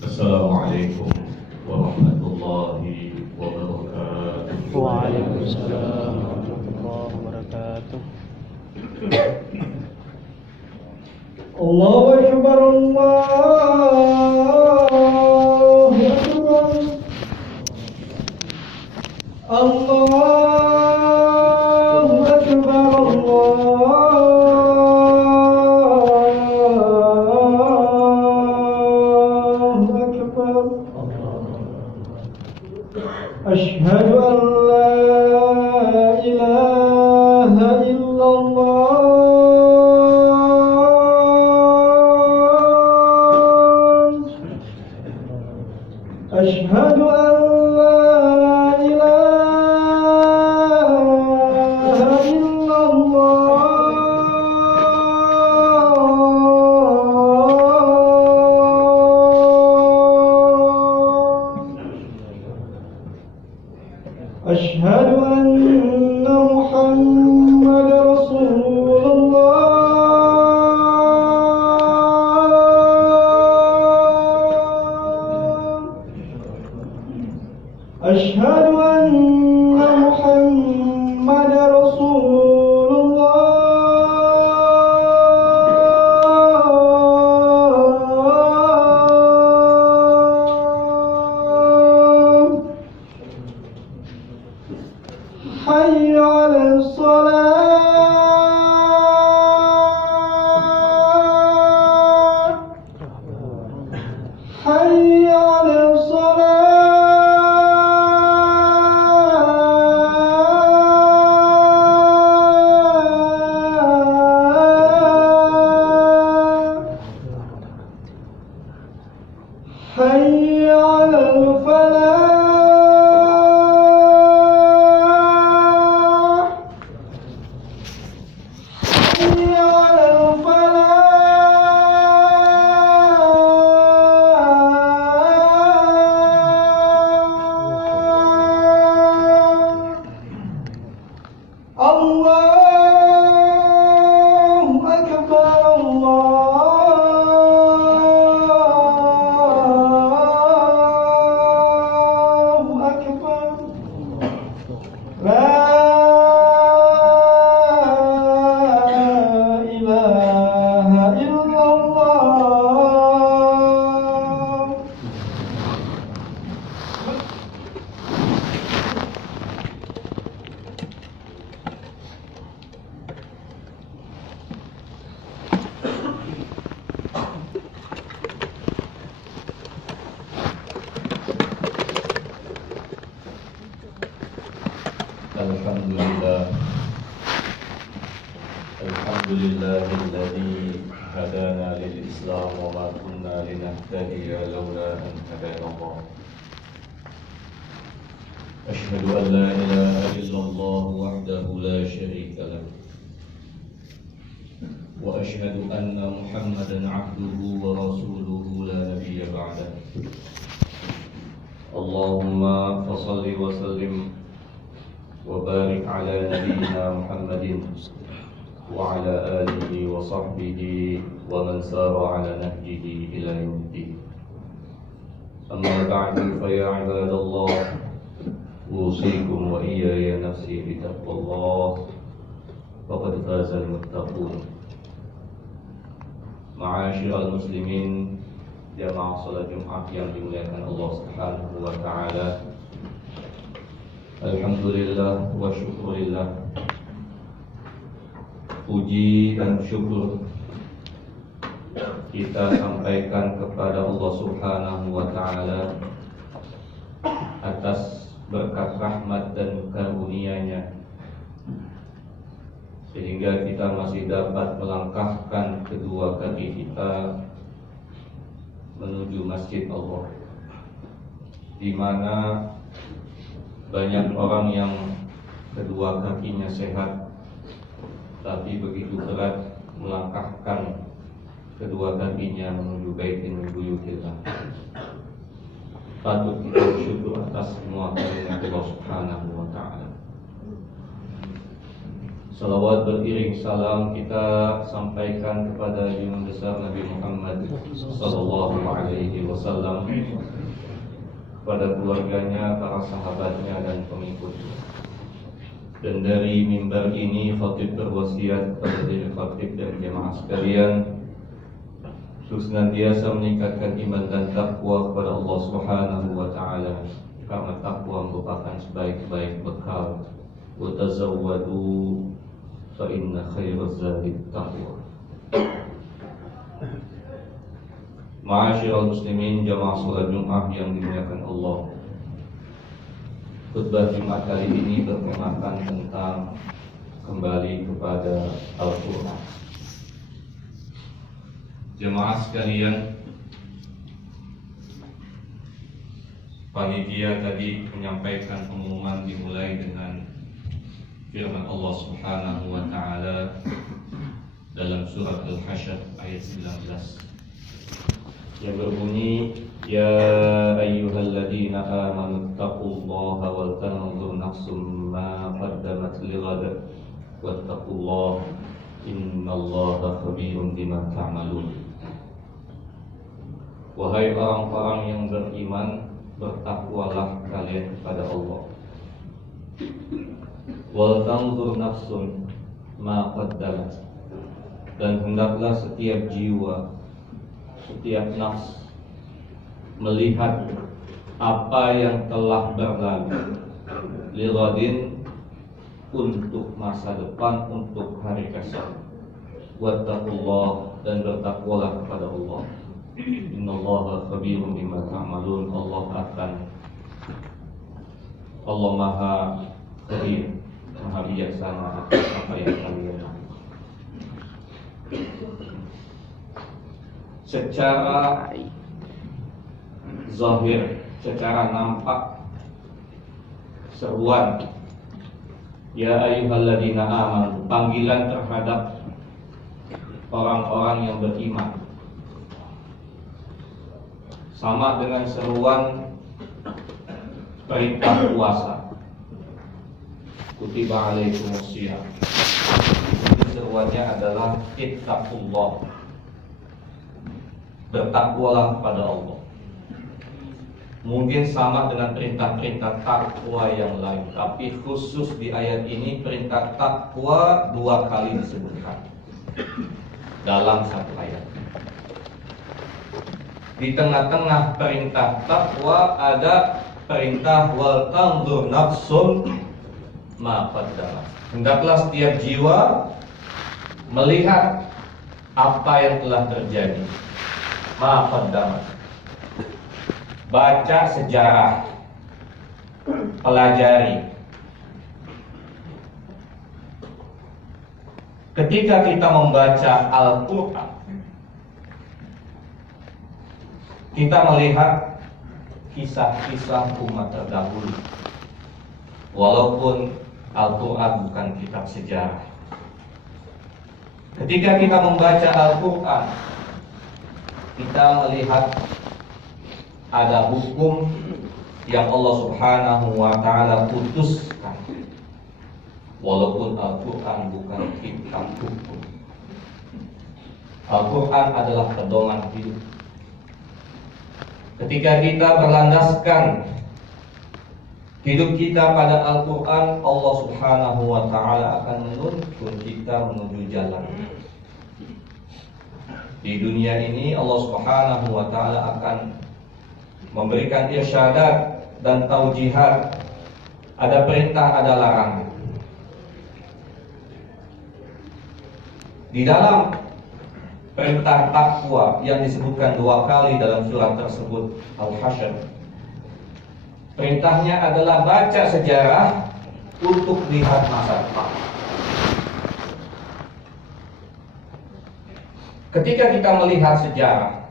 Assalamualaikum warahmatullahi wabarakatuh. Waalaikumsalam warahmatullahi wabarakatuh. Allahu Akbar, Allahu Akbar, Allahu Akbar, Allahu Akbar. Asyhadu an la ilaha illallah. Asyhadu an la ilaha illallah. Asyhadu anna Muhammadar Rasulullah. Asyhadu anna Muhammadar Rasulullah. حي على الصلاة، حي على الصلاة، حي على الفلاح، حي على الفلاح. الله أكبر، الله أكبر. لا إله إلا الله. Alhamdulillah, alhamdulillahilladzi hadana lil Islam wa ma kunna linahtadiya laula an hadana Allah. Asyhadu an la ilaha illallah wahdahu la syarika lah. Wa asyhadu anna Muhammadan abduhu wa rasuluhu la nabiyya ba'dah. Allahumma fassalli wa sallim وبارك على نبينا محمد وعلى آله وصحبه ومن سار على نهجه إلى يوم الدين. أما بعد فيا عباد الله، أوصيكم وإياي نفسي بتقوى الله، فقد فاز المتقون. معاشر المسلمين، jamaah salat Jumat yang dimuliakan Allah Subhanahu wa taala. Alhamdulillah wa syukurillah, puji dan syukur kita sampaikan kepada Allah Subhanahu wa ta'ala atas berkat rahmat dan karunia-Nya, sehingga kita masih dapat melangkahkan kedua kaki kita menuju masjid Allah, di mana banyak orang yang kedua kakinya sehat tapi begitu berat melangkahkan kedua kakinya menuju baitin min buyutillah. Patut kita bersyukur atas semua karunia Allah Subhanahu wa ta'ala. Salawat beriring salam kita sampaikan kepada Imam besar Nabi Muhammad sallallahu alaihi wasallam, kepada keluarganya, para sahabatnya dan pengikutnya. Dan dari mimbar ini khatib berwasiat kepada diri khatib dan jemaah sekalian untuk senantiasa meningkatkan iman dan takwa kepada Allah Subhanahu wa taala, karena takwa merupakan sebaik-baik bekal. Wa tazawwadu fa inna khairaz zadi taqwa. Ma'asyiral muslimin, jamaah salat Jumat yang dimuliakan Allah. Khutbah Jumat kali ini bertemakan tentang kembali kepada Al-Qur'an. Jemaah sekalian, panitia tadi menyampaikan pengumuman dimulai dengan firman Allah Subhanahu wa taala dalam surat Al-Hasyr ayat 19 yang berbunyi, ya ayyuhalladzina amanu taqullaha wal tanzur nafsum ma qaddamat lighad wattaqullaha innallaha khabirun bima ta'malun. Wahai orang-orang yang beriman, bertakwalah kalian kepada Allah. Wal tanzur nafsun ma qaddamat, dan hendaklah setiap jiwa, setiap nafs melihat apa yang telah berlalu, lighadin, untuk masa depan, untuk hari esok. Wattaqullah, dan bertakwalah kepada Allah. Innallaha khabirun bima ta'malun. Allah Maha Khabir, Maha bijaksana atas apa yang kalian lakukan. Secara zahir, secara nampak, seruan ya ayyuhalladzina amanu, panggilan terhadap orang-orang yang beriman, sama dengan seruan perintah puasa, kutiba alaikumusiyam. Seruannya adalah ittaqullah, bertakwalah kepada Allah. Mungkin sama dengan perintah-perintah takwa yang lain, tapi khusus di ayat ini perintah takwa 2 kali disebutkan dalam satu ayat. Di tengah-tengah perintah takwa ada perintah wal tanzur nafsun ma qaddamat. Hendaklah setiap jiwa melihat apa yang telah terjadi. Ma qaddamat, baca sejarah, pelajari. Ketika kita membaca Al-Quran, kita melihat kisah-kisah umat terdahulu. Walaupun Al-Quran bukan kitab sejarah, ketika kita membaca Al-Quran, kita melihat ada hukum yang Allah Subhanahu wa ta'ala putuskan. Walaupun Al-Quran bukan kitab hukum, Al-Quran adalah pedoman hidup. Ketika kita berlandaskan hidup kita pada Al-Quran, Allah Subhanahu wa ta'ala akan menuntun kita menuju jalan. Di dunia ini Allah Subhanahu wa ta'ala akan memberikan irsyadat dan taujihat. Ada perintah, ada larangan. Di dalam perintah takwa yang disebutkan 2 kali dalam surat tersebut, Al-Hasyr, perintahnya adalah baca sejarah untuk lihat masa depan. Ketika kita melihat sejarah,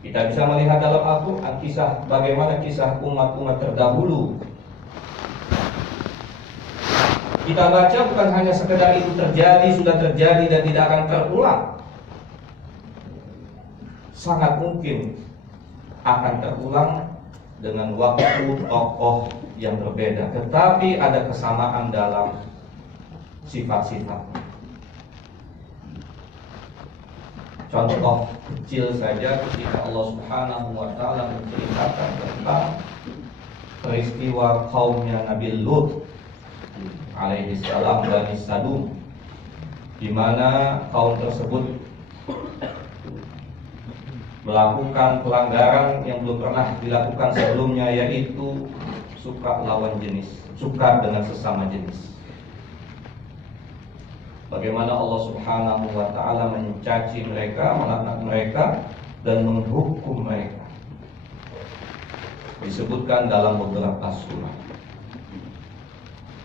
kita bisa melihat dalam Al-Quran kisah, bagaimana kisah umat-umat terdahulu. Kita baca bukan hanya sekedar itu terjadi, sudah terjadi dan tidak akan terulang. Sangat mungkin akan terulang dengan waktu, tokoh yang berbeda, tetapi ada kesamaan dalam sifat-sifatnya. Contoh kecil saja ketika Allah Subhanahu wa taala menceritakan tentang peristiwa kaumnya Nabi Lut alaihi salam Bani Sadum, di mana kaum tersebut melakukan pelanggaran yang belum pernah dilakukan sebelumnya, yaitu suka lawan jenis, suka dengan sesama jenis. Bagaimana Allah Subhanahu wa taala mencaci mereka, melaknat mereka, dan menghukum mereka. Disebutkan dalam beberapa surah.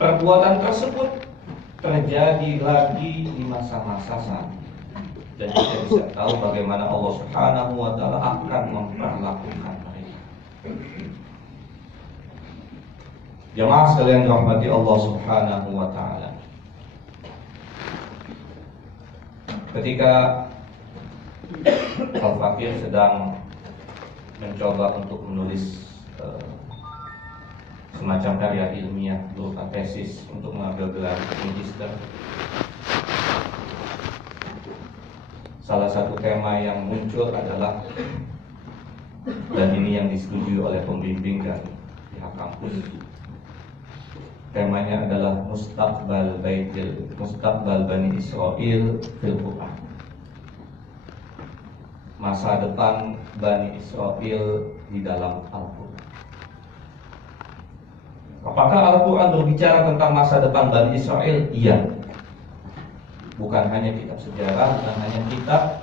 Perbuatan tersebut terjadi lagi di masa-masa saat ini. Dan kita bisa tahu bagaimana Allah Subhanahu wa taala akan memperlakukan mereka. Jemaah sekalian rahmati Allah Subhanahu wa taala. Ketika Al-Fakir sedang mencoba untuk menulis semacam karya ilmiah berupa tesis untuk mengambil gelar magister, salah satu tema yang muncul adalah, dan ini yang disetujui oleh pembimbing dan pihak kampus, temanya adalah Mustaqbal Bani Israel fil Quran. Masa depan Bani Israel di dalam Al-Quran. Apakah Al-Quran berbicara tentang masa depan Bani Israel? Iya. Bukan hanya kitab sejarah, bukan hanya kitab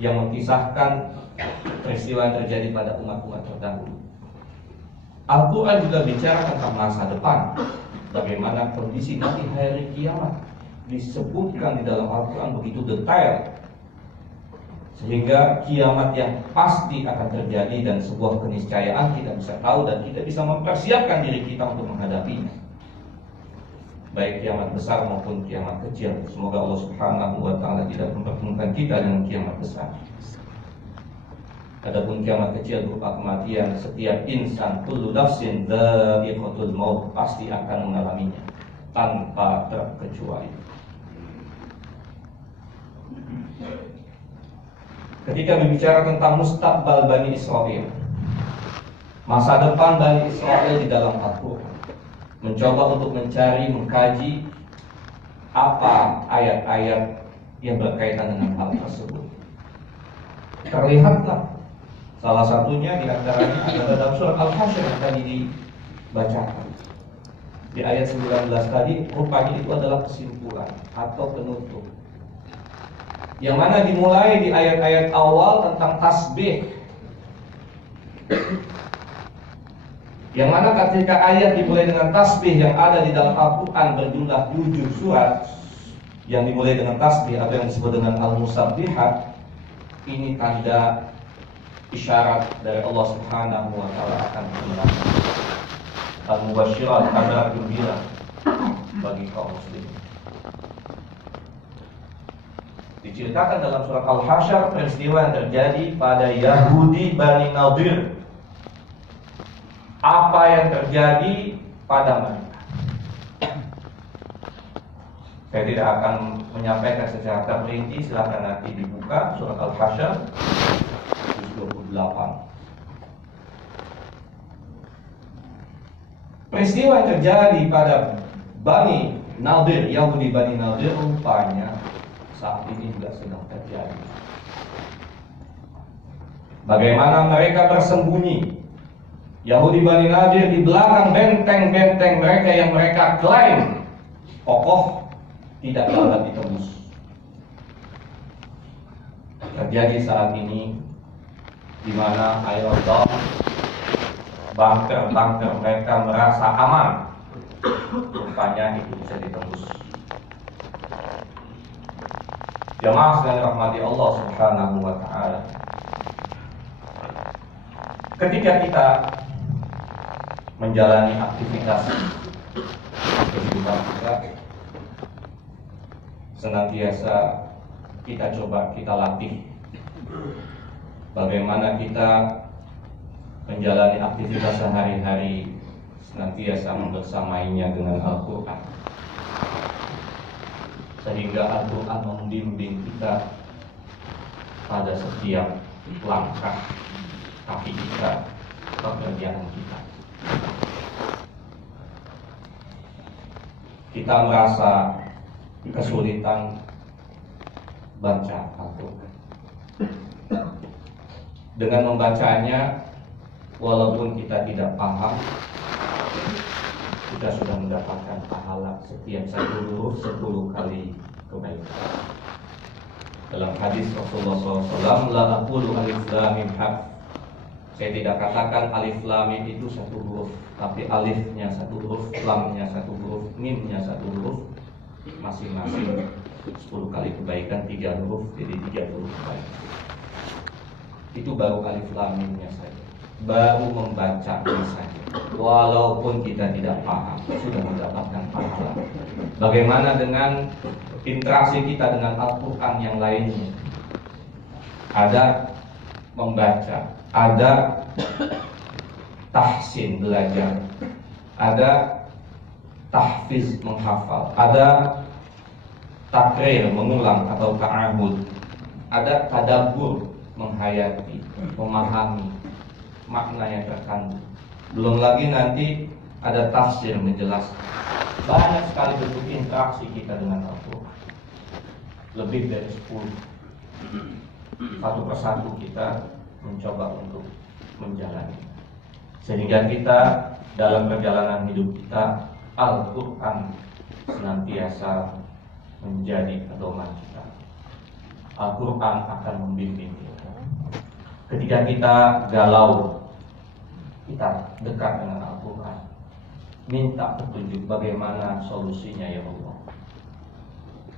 yang mengisahkan peristiwa yang terjadi pada umat-umat terdahulu. Al-Quran juga bicara tentang masa depan. Bagaimana kondisi nanti hari kiamat disebutkan di dalam Al-Quran begitu detail, sehingga kiamat yang pasti akan terjadi dan sebuah keniscayaan kita bisa tahu dan kita bisa mempersiapkan diri kita untuk menghadapinya, baik kiamat besar maupun kiamat kecil. Semoga Allah Subhanahu wa taala tidak mempertemukan kita dengan kiamat besar. Adapun kiamat kecil berupa kematian, setiap insan, kullu nafsin dha'iqatul maut, pasti akan mengalaminya tanpa terkecuali. Ketika berbicara tentang mustaqbal Bani Israel, masa depan Bani Israel di dalam Al-Quran, mencoba untuk mencari, mengkaji apa ayat-ayat yang berkaitan dengan hal tersebut. Terlihatlah salah satunya di antaranya adalah dalam surah Al-Hasyr yang tadi dibacakan. Di ayat 19 tadi, rupanya itu adalah kesimpulan atau penutup, yang mana dimulai di ayat-ayat awal tentang tasbih, yang mana ketika ayat dimulai dengan tasbih yang ada di dalam Al-Quran berjumlah 7 surat yang dimulai dengan tasbih atau yang disebut dengan Al-Musabbihat, ini tanda isyarat dari Allah Subhanahu wa taala akan kemenangan. Al-Mubasyirat, kabar gembira bagi kaum muslimin. Diceritakan dalam surat Al-Hasyr peristiwa yang terjadi pada Yahudi Bani Nadir. Apa yang terjadi pada mereka? Saya tidak akan menyampaikan secara terperinci, silakan nanti dibuka surat Al-Hasyr 28. Peristiwa yang terjadi pada Bani Nadir, Yahudi Bani Nadir, rupanya saat ini juga sedang terjadi. Bagaimana mereka bersembunyi, Yahudi Bani Nadir, di belakang benteng-benteng mereka yang mereka klaim kokoh, tidak dapat ditembus. Terjadi saat ini di mana Iron Dome, bunker-bunker mereka merasa aman, rupanya itu bisa ditembus. Jemaah sekalian rahmati Allah Subhanahu wa taala. Ketika kita menjalani aktivitas kehidupan kita, senantiasa kita coba kita latih bagaimana kita menjalani aktivitas sehari-hari senantiasa membersamainya dengan Al-Quran. sehingga Al-Quran membimbing kita pada setiap langkah kaki kita, pekerjaan kita. Kita merasa kesulitan baca Al-Quran. Dengan membacanya, walaupun kita tidak paham, kita sudah mendapatkan pahala setiap satu huruf 10 kali kebaikan. Dalam hadis Rasulullah SAW, la aqulu alif lam mim harf. Saya tidak katakan alif lam mim itu satu huruf, tapi alifnya satu huruf, lamnya satu huruf, mimnya satu huruf, masing-masing 10 kali kebaikan, 3 huruf jadi 30 kebaikan. Itu baru alif lam mimnya saja, baru membacanya saja. Walaupun kita tidak paham, sudah mendapatkan pahala. Bagaimana dengan interaksi kita dengan Al-Quran yang lainnya? Ada membaca, ada tahsin belajar, ada tahfiz menghafal, ada takrir mengulang atau ta'ahud, ada tadabbur menghayati, memahami makna yang terkandung. Belum lagi nanti ada tafsir menjelaskan. Banyak sekali bentuk interaksi kita dengan Al-Quran, lebih dari 10. Satu persatu kita mencoba untuk menjalani, sehingga kita dalam perjalanan hidup kita, Al-Quran senantiasa menjadi pedoman kita. Al-Quran akan membimbing kita. Ketika kita galau, kita dekat dengan Al-Quran, minta petunjuk bagaimana solusinya ya Allah.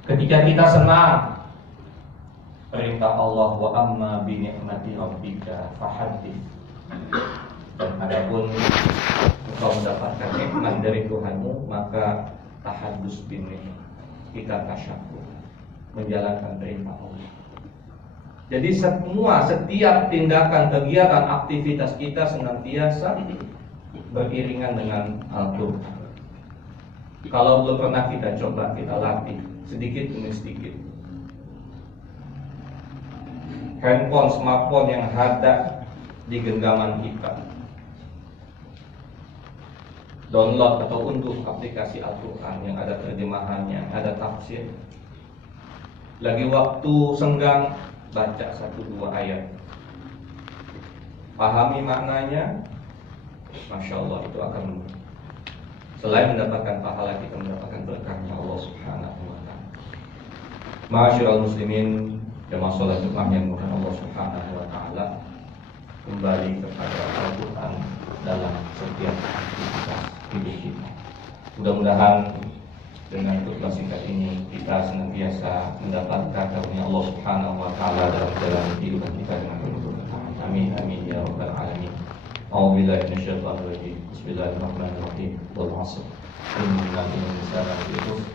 Ketika kita senang, perintah Allah, wa amma bi ni'mati rabbika fahaddits. Dan adapun engkau mendapatkan nikmat dari Tuhanmu, maka tahaddus bin ni'mah, kita tasyakur, menjalankan perintah Allah. Jadi setiap tindakan, kegiatan, aktivitas kita senantiasa beriringan dengan Al-Quran. Kalau belum pernah kita coba, kita latih sedikit demi sedikit. Handphone, smartphone yang ada di genggaman kita, download atau unduh aplikasi Al-Quran yang ada terjemahannya, ada tafsir. Lagi waktu senggang, baca 1-2 ayat, pahami maknanya, Masya Allah, itu akan selain mendapatkan pahala, kita mendapatkan berkahnya Allah Subhanahu wa ta'ala. Ma'asyiral muslimin, jamaah salat Jumat yang dimuliakan Allah Subhanahu wa ta'ala, kembali kepada Al-Quran dalam setiap aktivitas hidup kita. Mudah-mudahan dengan khutbah singkat ini kita senantiasa mendapatkan karunia Allah Subhanahu wa ta'ala dalam jalan kehidupan kita dengan penuh berkah. Amin amin ya rabbal alamin. A'udzubillahi minasyaitonir rajim. Bismillahirrahmanirrahim. Wal 'ashr. Innal insana lafi khusr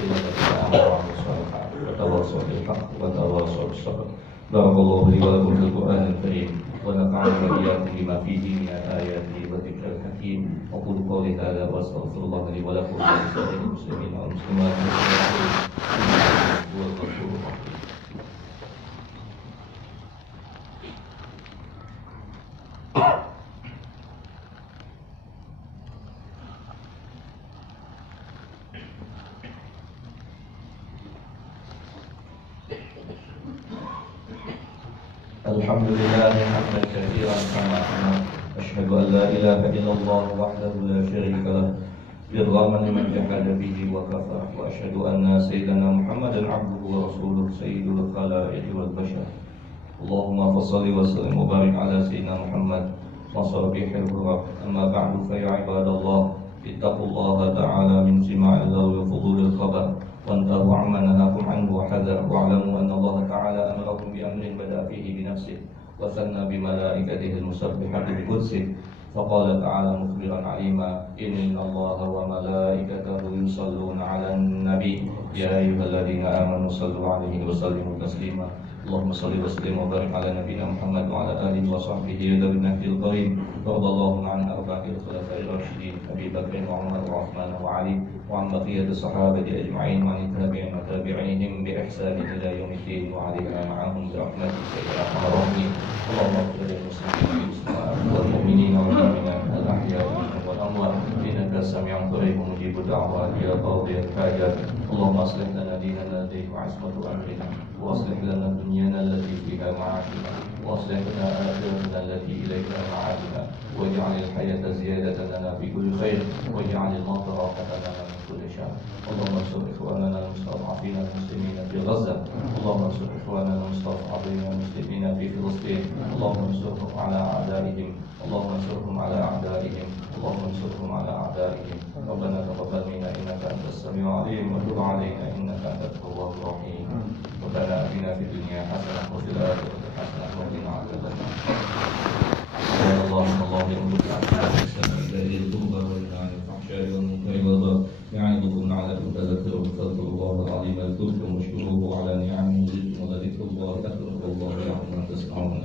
illa alladziina aamanu wa 'amilus shalihaati wa tawassaw bil haqqi wa tawassaw bis sabr. Barakallahu li wa lakum fil Qur'anil karim wa nafa'ani wa iyyakum bima fihi min ayati wa dzikril hakim. Aqulu qawli hadza wa astaghfirullah li wa lakum wa lisa'iril muslimin wal muslimat wal ghafurur rahim. Alhamdulillah hamdan katsiran kama amara. Asyhadu an la ilaha illallah wahdahu la syarika lah. Birrahman liman jahada bihi wa kafara. Wa asyhadu anna sayyidana Muhammadan abduhu wa rasuluhu sayyidul khalaiqi wal bashar. Allahumma fassalli wa sallim wa barik ala sayyidina Muhammad wa sahbihi al-kiram. Amma ba'du fa ya ibadallah, ittaqullaha ta'ala min sima'il lagwi wa fudulil khabar. وانتهوا عما نهاكم عنه وحذر واعلموا أن الله تعالى أمركم بأمر بدأ فيه بنفسه وثنى بملائكته المسبحة بقدسه فقال تعالى مخبرا عليما إن الله وملائكته يصلون على النبي يا أيها الذين آمنوا صلوا عليه وسلموا تسليما اللهم صل وسلم وبارك على نبينا محمد وعلى آله وصحبه ذوي النهج القويم وارض اللهم عن أربعة الخلفاء الراشدين أبي بكر وعمر وعثمان وعلي وعن بقية الصحابة أجمعين وعن التابعين وتابعيهم بإحسان إلى يوم الدين وعلينا معهم برحمتك يا أرحم الراحمين اللهم اغفر للمسلمين والمؤمنين والمؤمنات الأحياء منهم والأموات إنك سميع قريب مجيب الدعوات يا قاضي الحاجات اللهم أصلح لنا ديننا الذي هو عصمة أمرنا وأصلح لنا دنيانا التي فيها معاشنا وأصلح لنا آخرتنا التي إليها معادنا واجعل الحياة زيادة لنا في كل خير واجعل الموت راحة لنا من كل شر اللهم انصر إخواننا المستضعفين المسلمين في غزة اللهم انصر إخواننا المستضعفين المسلمين في فلسطين اللهم انصرهم على أعدائهم اللهم انصرهم على أعدائهم اللهم انصرهم على أعدائهم ربنا تقبل منا إنك أنت السميع العليم وتب علينا إنك أنت التواب الرحيم ربنا آتنا في الدنيا حسنة وفي الآخرة حسنة وقنا عذاب النار الله يأمرك بالعدل القربى وينهى عن الفحشاء والمنكر والبغي يعظكم لعلكم تذكرون فاذكروا الله العظيم يذكركم واشكروه على نعمه يزدكم ولذكر الله أكبر والله يعلم ما تصنعون.